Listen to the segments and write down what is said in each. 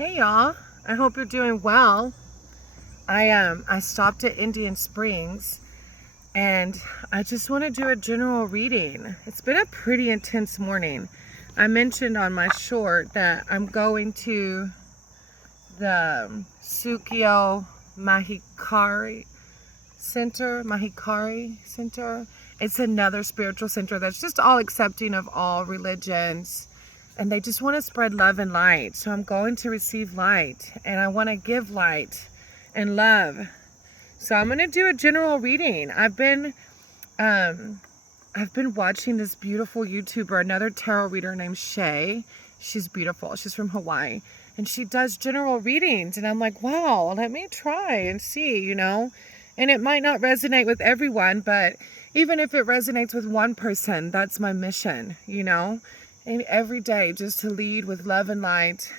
Hey y'all, I hope you're doing well. I stopped at Indian Springs and I just want to do a general reading. It's been a pretty intense morning. I mentioned on my short that I'm going to the Sukyo Mahikari Center. It's another spiritual center that's just all accepting of all religions. And they just want to spread love and light. So I'm going to receive light and I want to give light and love. So I'm going to do a general reading. I've been watching this beautiful YouTuber, another tarot reader named Shay. She's beautiful. She's from Hawaii. And she does general readings. And I'm like, wow, let me try and see. And it might not resonate with everyone, but even if it resonates with one person, that's my mission. And every day just to lead with love and light.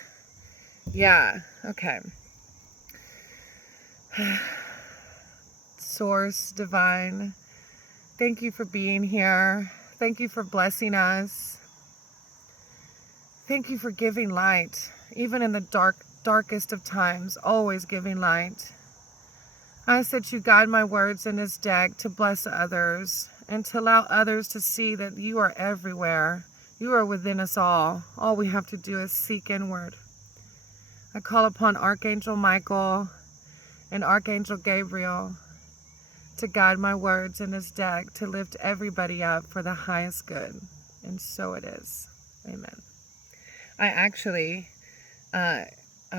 Yeah, okay. Source, divine, thank you for being here. Thank you for blessing us. Thank you for giving light, even in the darkest of times, always giving light. I ask that you guide my words in this deck to bless others and to allow others to see that you are everywhere. You are within us all. All we have to do is seek inward. I call upon Archangel Michael and Archangel Gabriel to guide my words in this deck to lift everybody up for the highest good. And so it is. Amen. I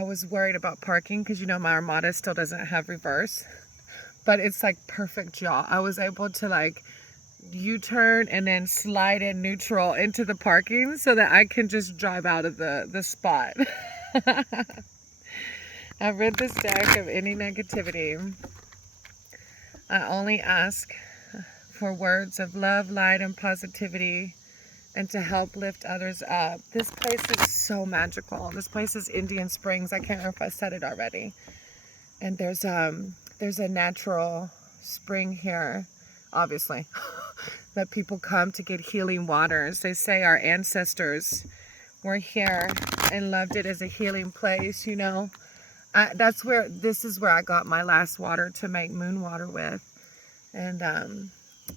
was worried about parking because my Armada still doesn't have reverse, but it's like perfect yaw. I was able to U-turn and then slide in neutral into the parking so that I can just drive out of the spot. I rid this deck of any negativity. I only ask for words of love, light, and positivity, and to help lift others up. This place is so magical. This place is Indian Springs. I can't remember if I said it already. And there's a natural spring here, obviously, that people come to get healing waters. They say our ancestors were here and loved it as a healing place. This is where I got my last water to make moon water with. And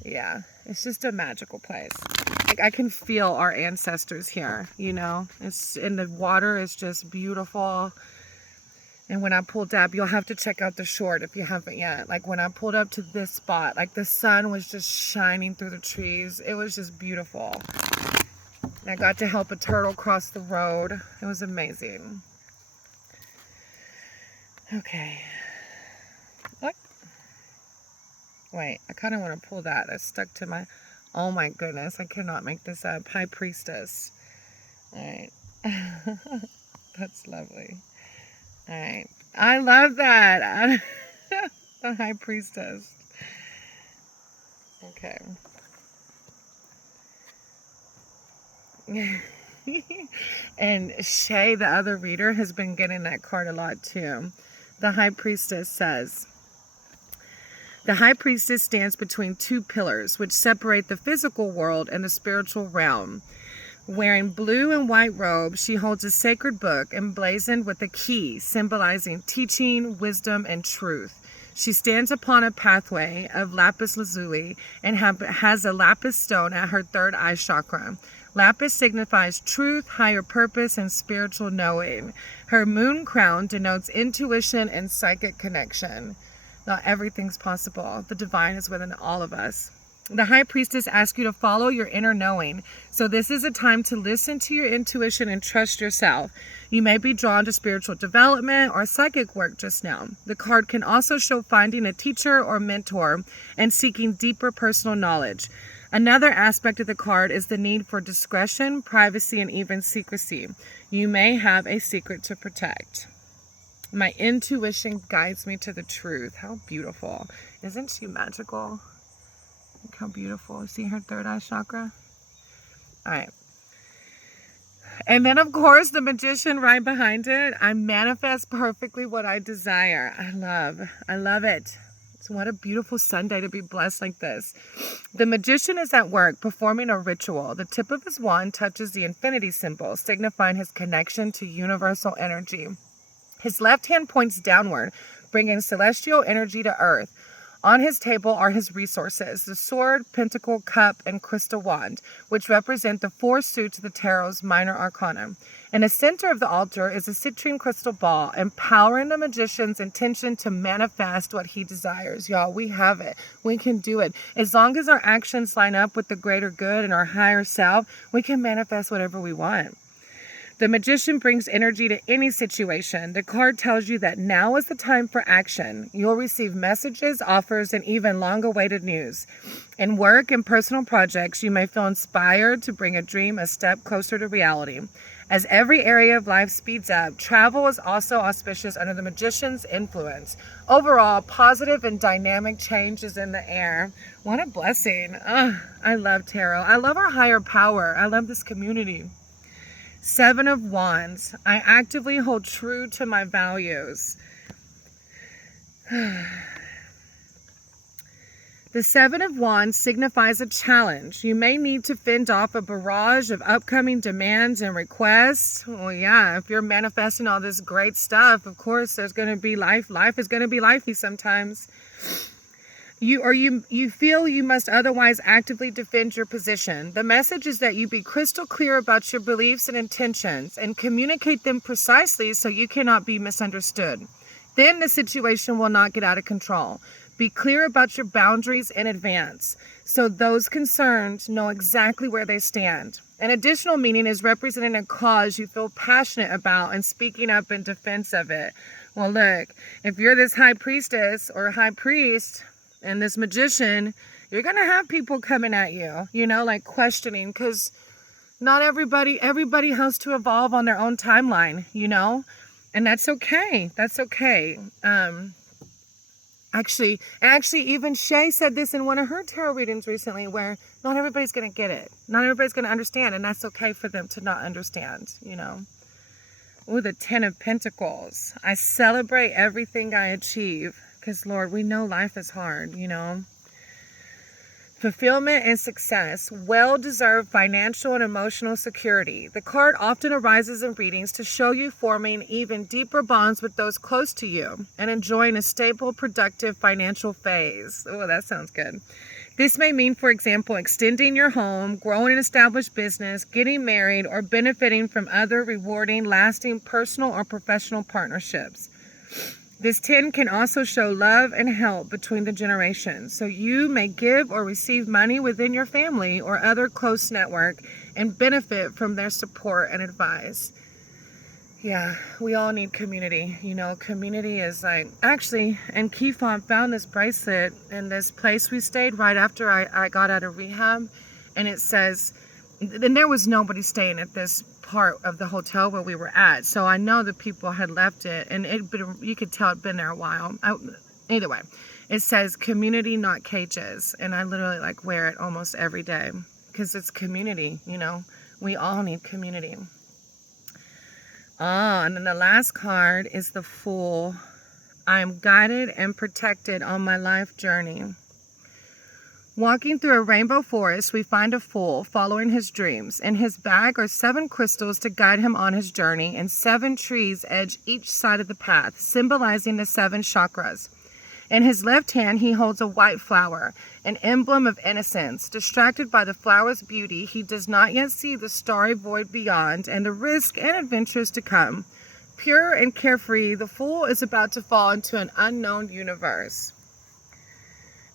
yeah, it's just a magical place. I can feel our ancestors here, and the water is just beautiful. And when I pulled up, you'll have to check out the short if you haven't yet. When I pulled up to this spot, the sun was just shining through the trees. It was just beautiful. And I got to help a turtle cross the road. It was amazing. Okay. What? Wait, I kind of want to pull that. It's stuck to my... Oh my goodness, I cannot make this up. High Priestess. All right. That's lovely. All right. I love that. The High Priestess. Okay. And Shay, the other reader, has been getting that card a lot too. The High Priestess says, the High Priestess stands between two pillars which separate the physical world and the spiritual realm. Wearing blue and white robes, she holds a sacred book emblazoned with a key symbolizing teaching, wisdom, and truth. She stands upon a pathway of lapis lazuli and has a lapis stone at her third eye chakra. Lapis signifies truth, higher purpose, and spiritual knowing. Her moon crown denotes intuition and psychic connection. Not everything's possible. The divine is within all of us. The High Priestess asks you to follow your inner knowing. So this is a time to listen to your intuition and trust yourself. You may be drawn to spiritual development or psychic work just now. The card can also show finding a teacher or mentor and seeking deeper personal knowledge. Another aspect of the card is the need for discretion, privacy, and even secrecy. You may have a secret to protect. My intuition guides me to the truth. How beautiful. Isn't she magical? Look how beautiful. See her third eye chakra? All right. And then, of course, the Magician right behind it. I manifest perfectly what I desire. I love it. So what a beautiful Sunday to be blessed like this. The Magician is at work performing a ritual. The tip of his wand touches the infinity symbol, signifying his connection to universal energy. His left hand points downward, bringing celestial energy to earth. On his table are his resources, the sword, pentacle, cup, and crystal wand, which represent the 4 suits of the tarot's minor arcana. In the center of the altar is a citrine crystal ball, empowering the magician's intention to manifest what he desires. Y'all, we have it. We can do it. As long as our actions line up with the greater good and our higher self, we can manifest whatever we want. The magician brings energy to any situation. The card tells you that now is the time for action. You'll receive messages, offers, and even long-awaited news. In work and personal projects, you may feel inspired to bring a dream a step closer to reality. As every area of life speeds up, travel is also auspicious under the magician's influence. Overall, positive and dynamic change is in the air. What a blessing. I love tarot. I love our higher power. I love this community. 7 of Wands. I actively hold true to my values. The 7 of Wands signifies a challenge. You may need to fend off a barrage of upcoming demands and requests. Well, yeah, if you're manifesting all this great stuff, of course, there's going to be life. Life is going to be lifey sometimes. You feel you must otherwise actively defend your position. The message is that you be crystal clear about your beliefs and intentions and communicate them precisely so you cannot be misunderstood. Then the situation will not get out of control. Be clear about your boundaries in advance so those concerned know exactly where they stand. An additional meaning is representing a cause you feel passionate about and speaking up in defense of it. Well, look, if you're this high priestess or high priest and this magician, you're going to have people coming at you, like questioning, because not everybody has to evolve on their own timeline, and that's okay. That's okay. Actually, even Shay said this in one of her tarot readings recently, where not everybody's going to get it. Not everybody's going to understand, and that's okay for them to not understand, Ooh, the 10 of Pentacles. I celebrate everything I achieve, because, Lord, we know life is hard, Fulfillment and success, well-deserved financial and emotional security. The card often arises in readings to show you forming even deeper bonds with those close to you and enjoying a stable, productive financial phase. Oh, that sounds good. This may mean, for example, extending your home, growing an established business, getting married, or benefiting from other rewarding, lasting personal or professional partnerships. This 10 can also show love and help between the generations. So you may give or receive money within your family or other close network and benefit from their support and advice. Yeah, we all need community. Community is like, actually, and Kifon found this bracelet in this place we stayed right after I got out of rehab. And it says, and there was nobody staying at this part of the hotel where we were at, so I know that people had left it, and you could tell it'd been there a while. Either way, it says community, not cages, and I literally wear it almost every day because it's community. We all need community. And then the last card is the Fool. I am guided and protected on my life journey. Walking through a rainbow forest, we find a fool following his dreams. In his bag are 7 crystals to guide him on his journey, and 7 trees edge each side of the path, symbolizing the 7 chakras. In his left hand, he holds a white flower, an emblem of innocence. Distracted by the flower's beauty, he does not yet see the starry void beyond and the risk and adventures to come. Pure and carefree, the fool is about to fall into an unknown universe.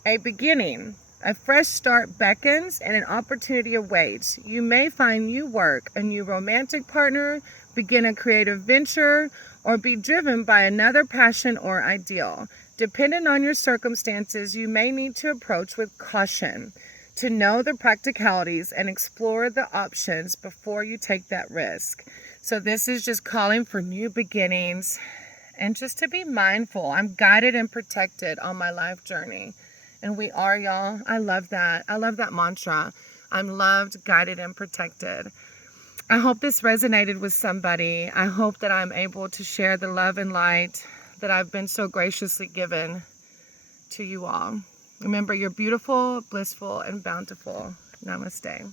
A beginning. A fresh start beckons and an opportunity awaits. You may find new work, a new romantic partner, begin a creative venture, or be driven by another passion or ideal. Depending on your circumstances, you may need to approach with caution to know the practicalities and explore the options before you take that risk. So this is just calling for new beginnings and just to be mindful. I'm guided and protected on my life journey. And we are, y'all. I love that. I love that mantra. I'm loved, guided, and protected. I hope this resonated with somebody. I hope that I'm able to share the love and light that I've been so graciously given to you all. Remember, you're beautiful, blissful, and bountiful. Namaste.